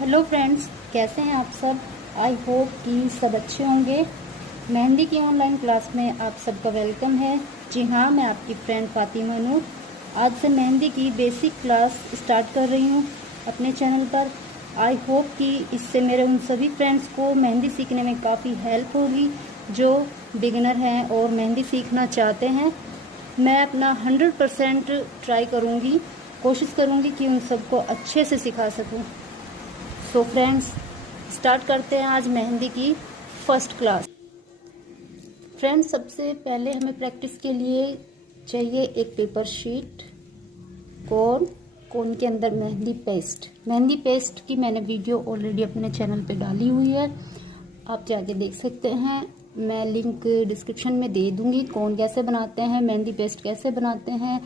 Hello friends, कैसे हैं आप सब। आई होप कि सब अच्छे होंगे। मेहंदी की ऑनलाइन क्लास में आप सबका वेलकम है। जी हाँ, मैं आपकी फ्रेंड फातिमा नूर आज से मेहंदी की बेसिक क्लास स्टार्ट कर रही हूँ अपने चैनल पर। आई होप कि इससे मेरे उन सभी फ्रेंड्स को मेहंदी सीखने में काफ़ी हेल्प होगी जो बिगिनर हैं और मेहंदी सीखना चाहते हैं। मैं अपना 100% ट्राई करूँगी, कोशिश करूँगी कि उन सबको अच्छे से सिखा सकूँ। सो फ्रेंड्स, स्टार्ट करते हैं आज मेहंदी की फर्स्ट क्लास। फ्रेंड्स, सबसे पहले हमें प्रैक्टिस के लिए चाहिए एक पेपर शीट, कोन के अंदर मेहंदी पेस्ट की मैंने वीडियो ऑलरेडी अपने चैनल पे डाली हुई है, आप जाके देख सकते हैं। मैं लिंक डिस्क्रिप्शन में दे दूंगी। कोन कैसे बनाते हैं, मेहंदी पेस्ट कैसे बनाते हैं।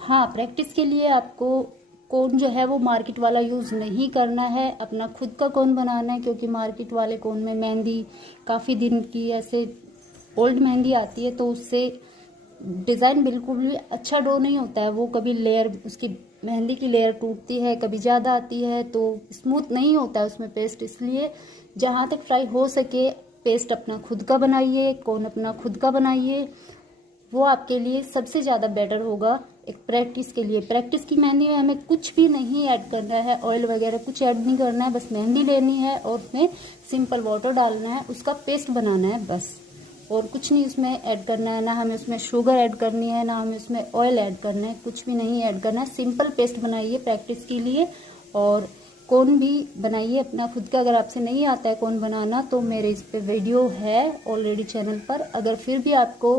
हाँ, प्रैक्टिस के लिए आपको कोन जो है वो मार्केट वाला यूज़ नहीं करना है, अपना खुद का कोन बनाना है, क्योंकि मार्केट वाले कोन में मेहंदी काफ़ी दिन की ऐसे ओल्ड मेहंदी आती है तो उससे डिज़ाइन बिल्कुल भी अच्छा डो नहीं होता है। वो कभी लेयर, उसकी मेहंदी की लेयर टूटती है, कभी ज़्यादा आती है तो स्मूथ नहीं होता है उसमें पेस्ट। इसलिए जहाँ तक ट्राई हो सके पेस्ट अपना खुद का बनाइए, कोन अपना खुद का बनाइए, वो आपके लिए सबसे ज़्यादा बेटर होगा। एक प्रैक्टिस के लिए, प्रैक्टिस की मेहंदी में हमें कुछ भी नहीं ऐड करना है, ऑयल वगैरह कुछ ऐड नहीं करना है, बस मेहंदी लेनी है और उसमें सिंपल वाटर डालना है, उसका पेस्ट बनाना है बस, और कुछ नहीं उसमें ऐड करना है। ना हमें उसमें शुगर ऐड करनी है, ना हमें उसमें ऑयल ऐड करना है, कुछ भी नहीं ऐड करना है। सिंपल पेस्ट बनाइए प्रैक्टिस के लिए। और कोन भी बनाइए अपना खुद का। अगर आपसे नहीं आता है कोन बनाना तो मेरे इस पे वीडियो है ऑलरेडी चैनल पर। अगर फिर भी आपको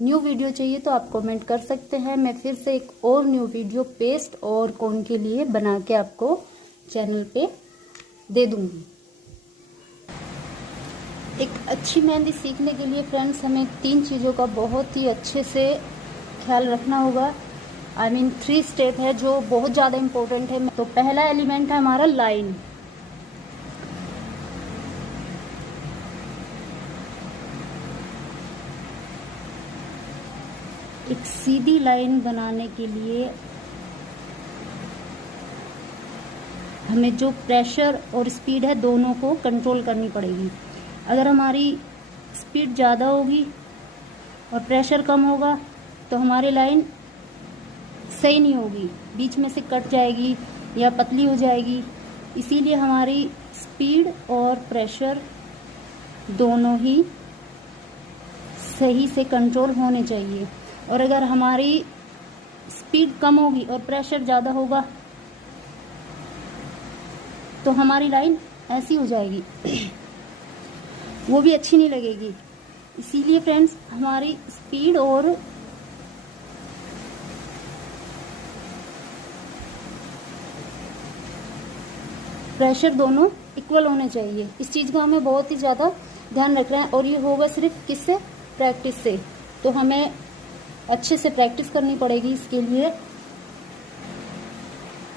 न्यू वीडियो चाहिए तो आप कमेंट कर सकते हैं, मैं फिर से एक और न्यू वीडियो पेस्ट और कोन के लिए बना के आपको चैनल पे दे दूंगी। एक अच्छी मेहंदी सीखने के लिए फ्रेंड्स हमें 3 चीज़ों का बहुत ही अच्छे से ख्याल रखना होगा। I mean 3 स्टेप है जो बहुत ज़्यादा इम्पोर्टेंट है। तो पहला एलिमेंट है हमारा लाइन। एक सीधी लाइन बनाने के लिए हमें जो प्रेशर और स्पीड है दोनों को कंट्रोल करनी पड़ेगी। अगर हमारी स्पीड ज़्यादा होगी और प्रेशर कम होगा तो हमारी लाइन सही नहीं होगी, बीच में से कट जाएगी या पतली हो जाएगी। इसीलिए हमारी स्पीड और प्रेशर दोनों ही सही से कंट्रोल होने चाहिए। और अगर हमारी स्पीड कम होगी और प्रेशर ज़्यादा होगा तो हमारी लाइन ऐसी हो जाएगी वो भी अच्छी नहीं लगेगी। इसीलिए फ्रेंड्स हमारी स्पीड और प्रेशर दोनों इक्वल होने चाहिए। इस चीज़ का हमें बहुत ही ज़्यादा ध्यान रखना है और ये होगा सिर्फ किससे, प्रैक्टिस से। तो हमें अच्छे से प्रैक्टिस करनी पड़ेगी इसके लिए।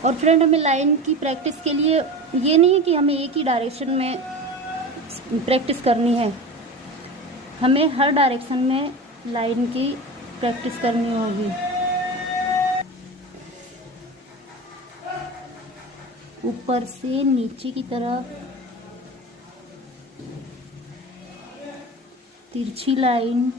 और फ्रेंड हमें लाइन की प्रैक्टिस के लिए ये नहीं है कि हमें एक ही डायरेक्शन में प्रैक्टिस करनी है, हमें हर डायरेक्शन में लाइन की प्रैक्टिस करनी होगी। ऊपर से नीचे की तरफ तिरछी लाइन,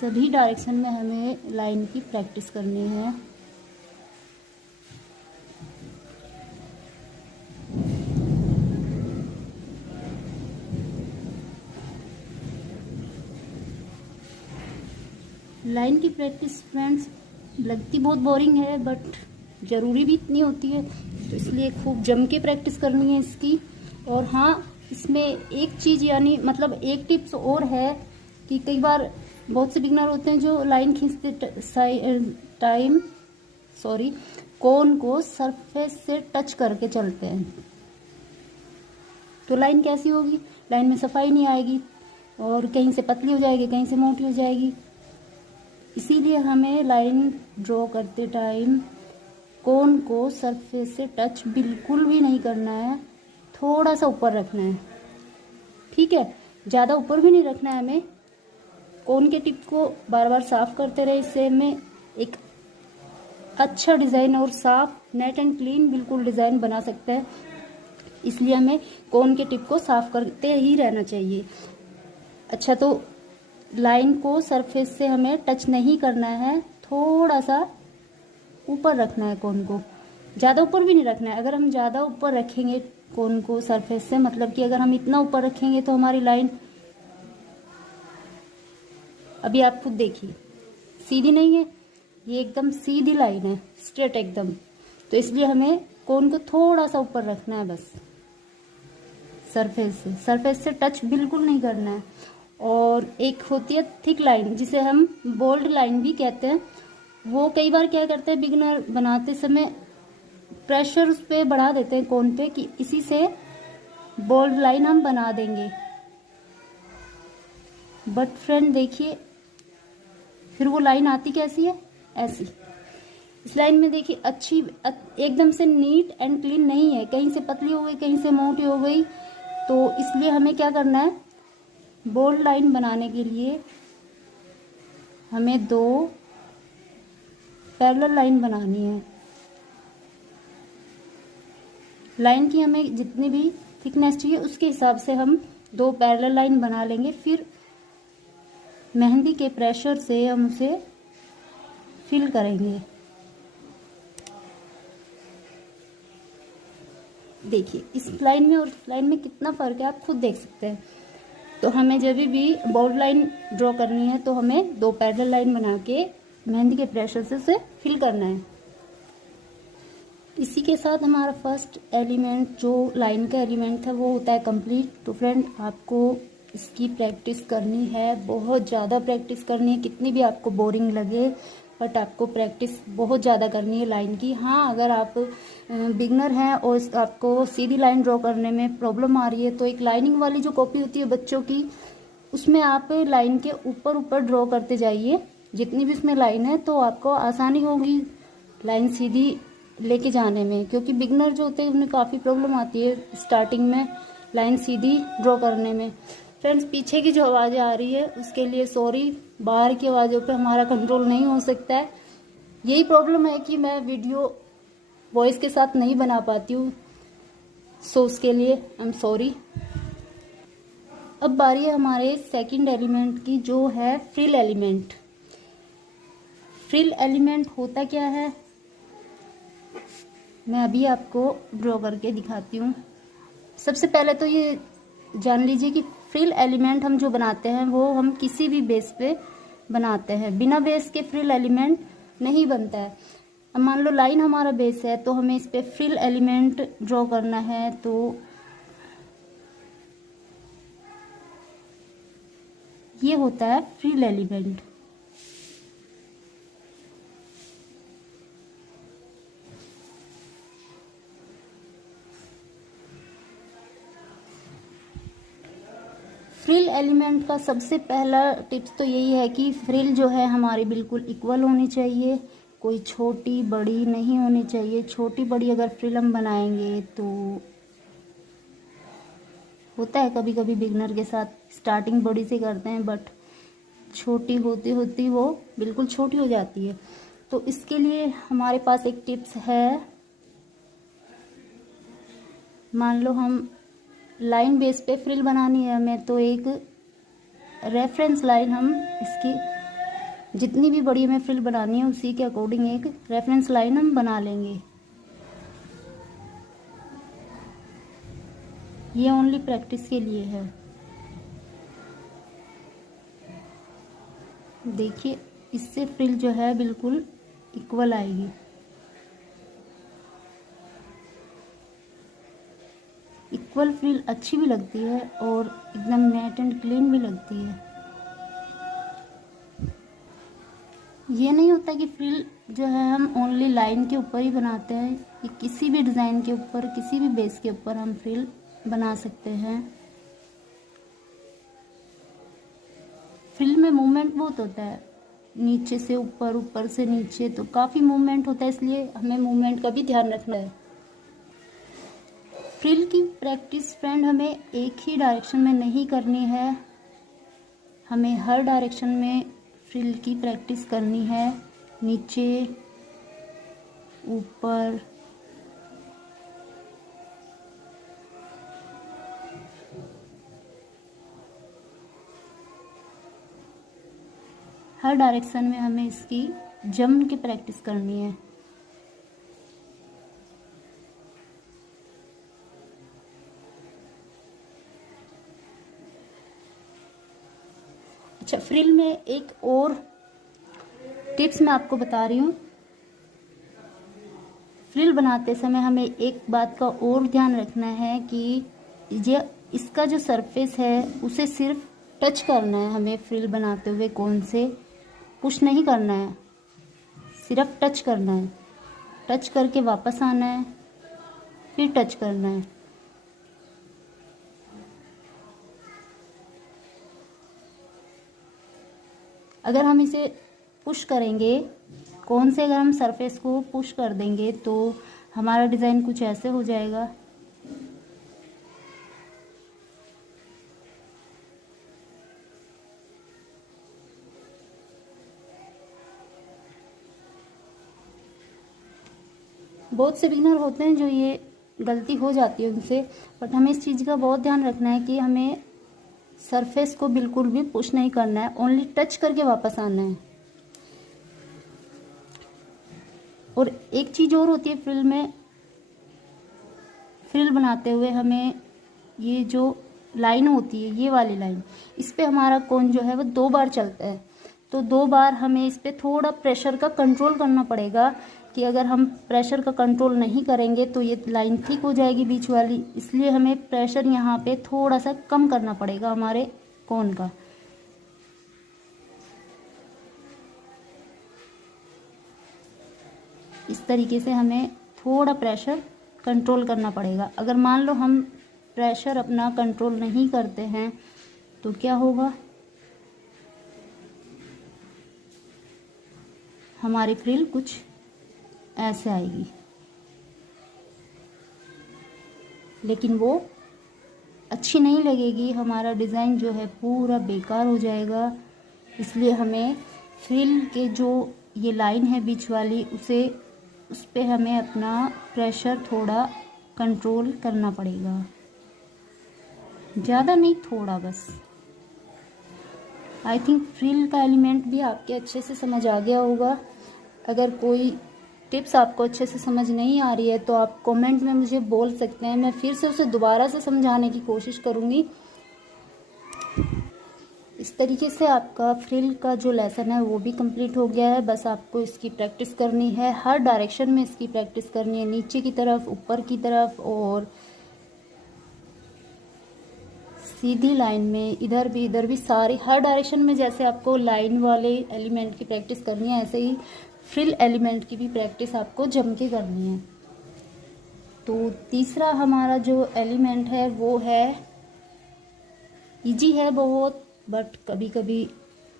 सभी डायरेक्शन में हमें लाइन की प्रैक्टिस करनी है। लाइन की प्रैक्टिस फ्रेंड्स लगती बहुत बोरिंग है बट ज़रूरी भी इतनी होती है, तो इसलिए खूब जम के प्रैक्टिस करनी है इसकी। और हाँ, इसमें एक चीज़ यानी मतलब एक टिप्स और है कि कई बार बहुत से बिगनर होते हैं जो लाइन खींचते टाइम कोन को सरफेस से टच करके चलते हैं, तो लाइन कैसी होगी, लाइन में सफाई नहीं आएगी और कहीं से पतली हो जाएगी, कहीं से मोटी हो जाएगी। इसीलिए हमें लाइन ड्रॉ करते टाइम कोन को सरफेस से टच बिल्कुल भी नहीं करना है, थोड़ा सा ऊपर रखना है, ठीक है, ज़्यादा ऊपर भी नहीं रखना है हमें। कोन के टिप को बार बार साफ करते रहे, इससे हमें एक अच्छा डिज़ाइन और साफ नेट एंड क्लीन बिल्कुल डिज़ाइन बना सकते हैं। इसलिए हमें कोन के टिप को साफ करते ही रहना चाहिए। अच्छा, तो लाइन को सरफेस से हमें टच नहीं करना है, थोड़ा सा ऊपर रखना है कोन को, ज़्यादा ऊपर भी नहीं रखना है। अगर हम ज़्यादा ऊपर रखेंगे कोन को सरफेस से, मतलब कि अगर हम इतना ऊपर रखेंगे तो हमारी लाइन, अभी आप खुद देखिए, सीधी नहीं है, ये एकदम सीधी लाइन है, स्ट्रेट एकदम। तो इसलिए हमें कोन को थोड़ा सा ऊपर रखना है बस, सरफेस से टच बिल्कुल नहीं करना है। और एक होती है थिक लाइन, जिसे हम बोल्ड लाइन भी कहते हैं। वो कई बार क्या करते हैं बिगिनर बनाते समय, प्रेशर उस पर बढ़ा देते हैं कोन पे कि इसी से बोल्ड लाइन हम बना देंगे। बट फ्रेंड देखिए, फिर वो लाइन आती कैसी है, ऐसी। इस लाइन में देखिए अच्छी एकदम से नीट एंड क्लीन नहीं है, कहीं से पतली हो गई, कहीं से मोटी हो गई। तो इसलिए हमें क्या करना है, बोल्ड लाइन बनाने के लिए हमें 2 पैरेलल लाइन बनानी है। लाइन की हमें जितनी भी थिकनेस चाहिए उसके हिसाब से हम 2 पैरेलल लाइन बना लेंगे। फिर मेहंदी के प्रेशर से हम उसे फिल करेंगे। देखिए इस लाइन में और इस लाइन में कितना फ़र्क है, आप खुद देख सकते हैं। तो हमें जब भी बोल्ड लाइन ड्रॉ करनी है तो हमें 2 पैरेलल लाइन बना के मेहंदी के प्रेशर से उसे फिल करना है। इसी के साथ हमारा फर्स्ट एलिमेंट, जो लाइन का एलिमेंट था, वो होता है कंप्लीट। तो फ्रेंड आपको इसकी प्रैक्टिस करनी है, बहुत ज़्यादा प्रैक्टिस करनी है। कितनी भी आपको बोरिंग लगे, बट आपको प्रैक्टिस बहुत ज़्यादा करनी है लाइन की। हाँ, अगर आप बिगनर हैं और आपको सीधी लाइन ड्रॉ करने में प्रॉब्लम आ रही है, तो एक लाइनिंग वाली जो कॉपी होती है बच्चों की, उसमें आप लाइन के ऊपर ऊपर ड्रॉ करते जाइए। जितनी भी उसमें लाइन है तो आपको आसानी होगी लाइन सीधी लेके जाने में, क्योंकि बिगनर जो होते हैं उन्हें काफ़ी प्रॉब्लम आती है स्टार्टिंग में लाइन सीधी ड्रॉ करने में। फ्रेंड्स, पीछे की जो आवाज़ें आ रही है उसके लिए सॉरी, बाहर की आवाज़ों पे हमारा कंट्रोल नहीं हो सकता है। यही प्रॉब्लम है कि मैं वीडियो वॉइस के साथ नहीं बना पाती हूँ, सो उसके लिए आई एम सॉरी। अब बारी है हमारे सेकंड एलिमेंट की, जो है फ्रिल एलिमेंट। फ्रिल एलिमेंट होता क्या है, मैं अभी आपको ड्रॉ करके दिखाती हूँ। सबसे पहले तो ये जान लीजिए कि फ्रिल एलिमेंट हम जो बनाते हैं वो हम किसी भी बेस पे बनाते हैं, बिना बेस के फ्रिल एलिमेंट नहीं बनता है। अब मान लो लाइन हमारा बेस है तो हमें इस पे फ्रिल एलिमेंट ड्रॉ करना है, तो ये होता है फ्रिल एलिमेंट। फ्रिल एलिमेंट का सबसे पहला टिप्स तो यही है कि फ्रिल जो है हमारी बिल्कुल इक्वल होनी चाहिए, कोई छोटी बड़ी नहीं होनी चाहिए। छोटी बड़ी अगर फ्रिल हम बनाएंगे तो होता है कभी कभी बिगनर के साथ, स्टार्टिंग बड़ी से करते हैं बट छोटी होती होती वो बिल्कुल छोटी हो जाती है। तो इसके लिए हमारे पास एक टिप्स है। मान लो हम लाइन बेस पे फ्रिल बनानी है हमें, तो एक रेफरेंस लाइन हम इसकी जितनी भी बड़ी हमें फ्रिल बनानी है उसी के अकॉर्डिंग एक रेफरेंस लाइन हम बना लेंगे। ये ओनली प्रैक्टिस के लिए है। देखिए इससे फ्रिल जो है बिल्कुल इक्वल आएगी। इक्वल फ्रिल अच्छी भी लगती है और एकदम नेट एंड क्लीन भी लगती है। ये नहीं होता कि फ्रिल जो है हम ओनली लाइन के ऊपर ही बनाते हैं, कि किसी भी डिज़ाइन के ऊपर, किसी भी बेस के ऊपर हम फ्रिल बना सकते हैं। फ्रिल में मूवमेंट बहुत होता है, नीचे से ऊपर, ऊपर से नीचे, तो काफ़ी मूवमेंट होता है, इसलिए हमें मूवमेंट का भी ध्यान रखना है। फ्रिल की प्रैक्टिस फ्रेंड हमें एक ही डायरेक्शन में नहीं करनी है, हमें हर डायरेक्शन में फ्रिल की प्रैक्टिस करनी है। नीचे ऊपर, हर डायरेक्शन में हमें इसकी जम के प्रैक्टिस करनी है। अच्छा, फ्रिल में एक और टिप्स मैं आपको बता रही हूँ। फ्रिल बनाते समय हमें एक बात का और ध्यान रखना है कि ये इसका जो सरफेस है उसे सिर्फ टच करना है हमें फ्रिल बनाते हुए, कौन से पुश नहीं करना है, सिर्फ टच करना है। टच करके वापस आना है, फिर टच करना है। अगर हम इसे पुश करेंगे, कौन से अगर हम सरफेस को पुश कर देंगे तो हमारा डिज़ाइन कुछ ऐसे हो जाएगा। बहुत से बिगिनर होते हैं जो ये गलती हो जाती है उनसे, बट हमें इस चीज़ का बहुत ध्यान रखना है कि हमें सरफेस को बिल्कुल भी पुश नहीं करना है, ओनली टच करके वापस आना है। और एक चीज़ और होती है फ्रिल में, फ्रिल बनाते हुए हमें ये जो लाइन होती है, ये वाली लाइन, इस पे हमारा कोन जो है वो 2 बार चलता है। तो 2 बार हमें इस पे थोड़ा प्रेशर का कंट्रोल करना पड़ेगा कि अगर हम प्रेशर का कंट्रोल नहीं करेंगे तो ये लाइन ठीक हो जाएगी बीच वाली। इसलिए हमें प्रेशर यहाँ पे थोड़ा सा कम करना पड़ेगा हमारे कोन का। इस तरीके से हमें थोड़ा प्रेशर कंट्रोल करना पड़ेगा। अगर मान लो हम प्रेशर अपना कंट्रोल नहीं करते हैं तो क्या होगा, हमारी फ्रिल कुछ ऐसे आएगी, लेकिन वो अच्छी नहीं लगेगी, हमारा डिज़ाइन जो है पूरा बेकार हो जाएगा। इसलिए हमें फ्रिल के जो ये लाइन है बीच वाली, उस पे हमें अपना प्रेशर थोड़ा कंट्रोल करना पड़ेगा, ज़्यादा नहीं, थोड़ा बस। आई थिंक फ्रिल का एलिमेंट भी आपके अच्छे से समझ आ गया होगा। अगर कोई टिप्स आपको अच्छे से समझ नहीं आ रही है तो आप कमेंट में मुझे बोल सकते हैं, मैं फिर से उसे दोबारा से समझाने की कोशिश करूँगी। इस तरीके से आपका फ्रिल का जो लेसन है वो भी कंप्लीट हो गया है। बस आपको इसकी प्रैक्टिस करनी है, हर डायरेक्शन में इसकी प्रैक्टिस करनी है, नीचे की तरफ, ऊपर की तरफ और सीधी लाइन में, इधर भी सारी हर डायरेक्शन में। जैसे आपको लाइन वाले एलिमेंट की प्रैक्टिस करनी है, ऐसे ही फ्रिल एलिमेंट की भी प्रैक्टिस आपको जम के करनी है। तो तीसरा हमारा जो एलिमेंट है वो है, इजी है बहुत, बट कभी कभी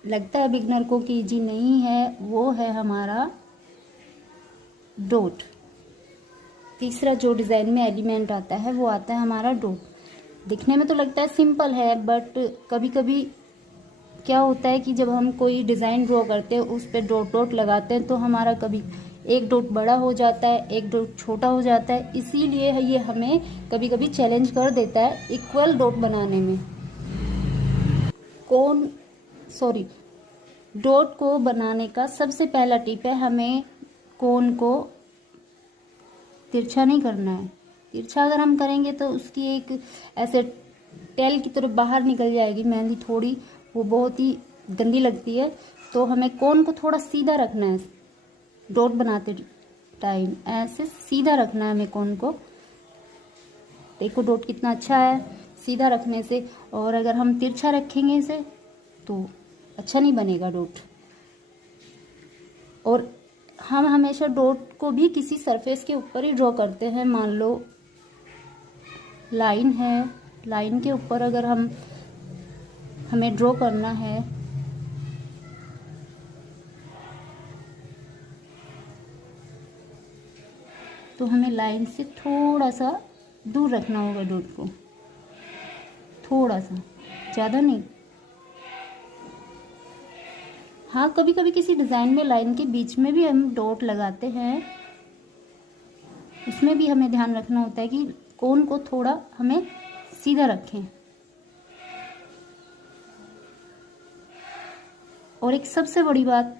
लगता है बिगनर को कि इजी नहीं है, वो है हमारा डॉट। तीसरा जो डिज़ाइन में एलिमेंट आता है वो आता है हमारा डॉट। दिखने में तो लगता है सिंपल है, बट कभी कभी क्या होता है कि जब हम कोई डिज़ाइन ड्रॉ करते हैं उस पर डॉट डॉट लगाते हैं तो हमारा कभी एक डॉट बड़ा हो जाता है, एक डॉट छोटा हो जाता है। इसीलिए ये हमें कभी कभी चैलेंज कर देता है इक्वल डॉट बनाने में। डॉट को बनाने का सबसे पहला टिप है, हमें कोन को तिरछा नहीं करना है। तिरछा अगर हम करेंगे तो उसकी एक ऐसे टेल की तरफ बाहर निकल जाएगी मेहंदी थोड़ी, वो बहुत ही गंदी लगती है। तो हमें कोन को थोड़ा सीधा रखना है, डॉट बनाते टाइम ऐसे सीधा रखना है हमें कोन को। देखो डॉट कितना अच्छा है सीधा रखने से, और अगर हम तिरछा रखेंगे इसे तो अच्छा नहीं बनेगा डॉट। और हम हमेशा डॉट को भी किसी सरफेस के ऊपर ही ड्रॉ करते हैं। मान लो लाइन है, लाइन के ऊपर अगर हमें ड्रॉ करना है तो हमें लाइन से थोड़ा सा दूर रखना होगा डॉट को, थोड़ा सा, ज़्यादा नहीं। हाँ, कभी कभी किसी डिज़ाइन में लाइन के बीच में भी हम डॉट लगाते हैं, उसमें भी हमें ध्यान रखना होता है कि कोन को थोड़ा हमें सीधा रखें। और एक सबसे बड़ी बात,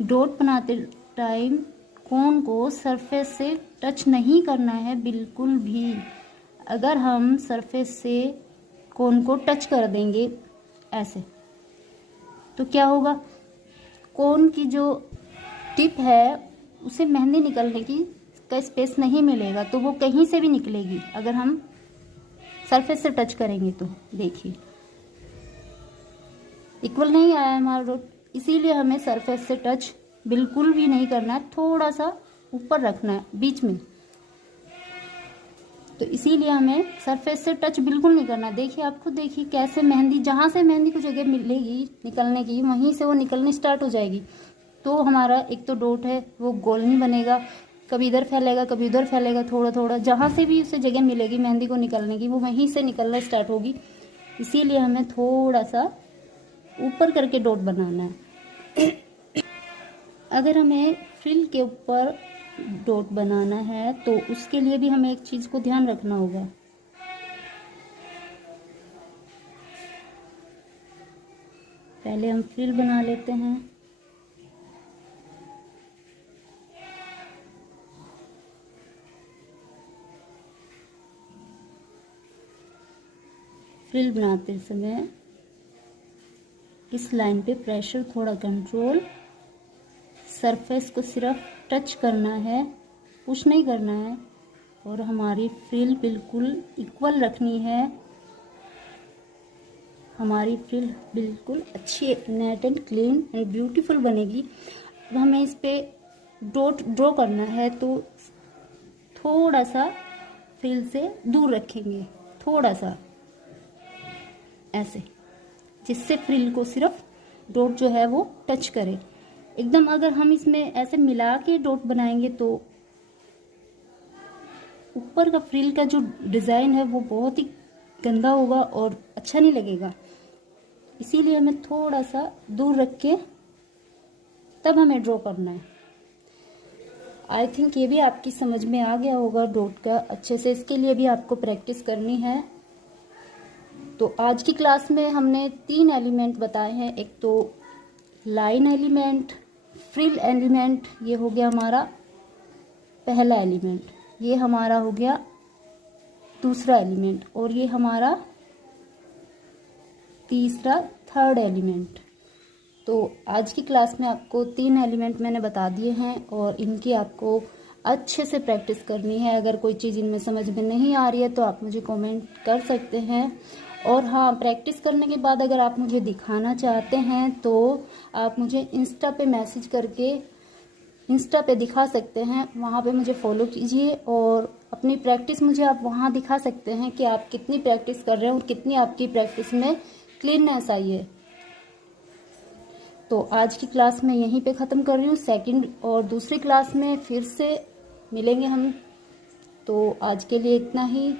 डॉट बनाते टाइम कोन को सरफेस से टच नहीं करना है बिल्कुल भी। अगर हम सरफेस से कोन को टच कर देंगे ऐसे, तो क्या होगा, कोन की जो टिप है उसे मेहंदी निकलने की का स्पेस नहीं मिलेगा, तो वो कहीं से भी निकलेगी अगर हम सरफेस से टच करेंगे तो। देखिए इक्वल नहीं आया हमारा डॉट, इसीलिए हमें सरफेस से टच बिल्कुल भी नहीं करना है, थोड़ा सा ऊपर रखना है बीच में। तो इसीलिए हमें सरफेस से टच बिल्कुल नहीं करना। देखिए आप खुद देखिए कैसे मेहंदी, जहाँ से मेहंदी को जगह मिलेगी निकलने की, वहीं से वो निकलनी स्टार्ट हो जाएगी। तो हमारा एक तो डॉट है वो गोल नहीं बनेगा, कभी इधर फैलेगा कभी उधर फैलेगा, थोड़ा थोड़ा जहाँ से भी उसे जगह मिलेगी मेहंदी को निकलने की, वो वहीं से निकलना स्टार्ट होगी। इसीलिए हमें थोड़ा सा ऊपर करके डॉट बनाना है। अगर हमें फ्रिल के ऊपर डॉट बनाना है तो उसके लिए भी हमें एक चीज़ को ध्यान रखना होगा। पहले हम फ्रिल बना लेते हैं। फ्रिल बनाते समय इस लाइन पे प्रेशर थोड़ा कंट्रोल, सरफेस को सिर्फ टच करना है, पुश नहीं करना है। और हमारी फ्रिल बिल्कुल इक्वल रखनी है, हमारी फ्रिल बिल्कुल अच्छी net and clean and beautiful बनेगी। अब हमें इस पे डॉट ड्रॉ करना है तो थोड़ा सा फ्रिल से दूर रखेंगे, थोड़ा सा ऐसे, जिससे फ्रिल को सिर्फ डॉट जो है वो टच करे एकदम। अगर हम इसमें ऐसे मिला के डॉट बनाएंगे तो ऊपर का फ्रिल का जो डिज़ाइन है वो बहुत ही गंदा होगा और अच्छा नहीं लगेगा। इसीलिए हमें थोड़ा सा दूर रख के तब हमें ड्रॉ करना है। आई थिंक ये भी आपकी समझ में आ गया होगा डॉट का अच्छे से। इसके लिए भी आपको प्रैक्टिस करनी है। तो आज की क्लास में हमने 3 एलिमेंट बताए हैं। एक तो लाइन एलिमेंट, फ्रिल एलिमेंट, ये हो गया हमारा पहला एलिमेंट, ये हमारा हो गया दूसरा एलिमेंट, और ये हमारा तीसरा थर्ड एलिमेंट। तो आज की क्लास में आपको 3 एलिमेंट मैंने बता दिए हैं और इनकी आपको अच्छे से प्रैक्टिस करनी है। अगर कोई चीज़ इनमें समझ में नहीं आ रही है तो आप मुझे कमेंट कर सकते हैं। और हाँ, प्रैक्टिस करने के बाद अगर आप मुझे दिखाना चाहते हैं तो आप मुझे इंस्टा पे मैसेज करके इंस्टा पे दिखा सकते हैं। वहाँ पे मुझे फॉलो कीजिए और अपनी प्रैक्टिस मुझे आप वहाँ दिखा सकते हैं कि आप कितनी प्रैक्टिस कर रहे हैं और कितनी आपकी प्रैक्टिस में क्लीननेस आई है। तो आज की क्लास में यहीं पे ख़त्म कर रही हूँ। सेकंड और दूसरी क्लास में फिर से मिलेंगे हम। तो आज के लिए इतना ही।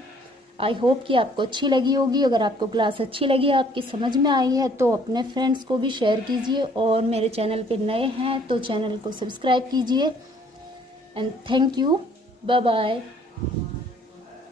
आई होप कि आपको अच्छी लगी होगी। अगर आपको क्लास अच्छी लगी, आपकी समझ में आई है, तो अपने फ्रेंड्स को भी शेयर कीजिए। और मेरे चैनल पे नए हैं तो चैनल को सब्सक्राइब कीजिए। And thank you, bye bye.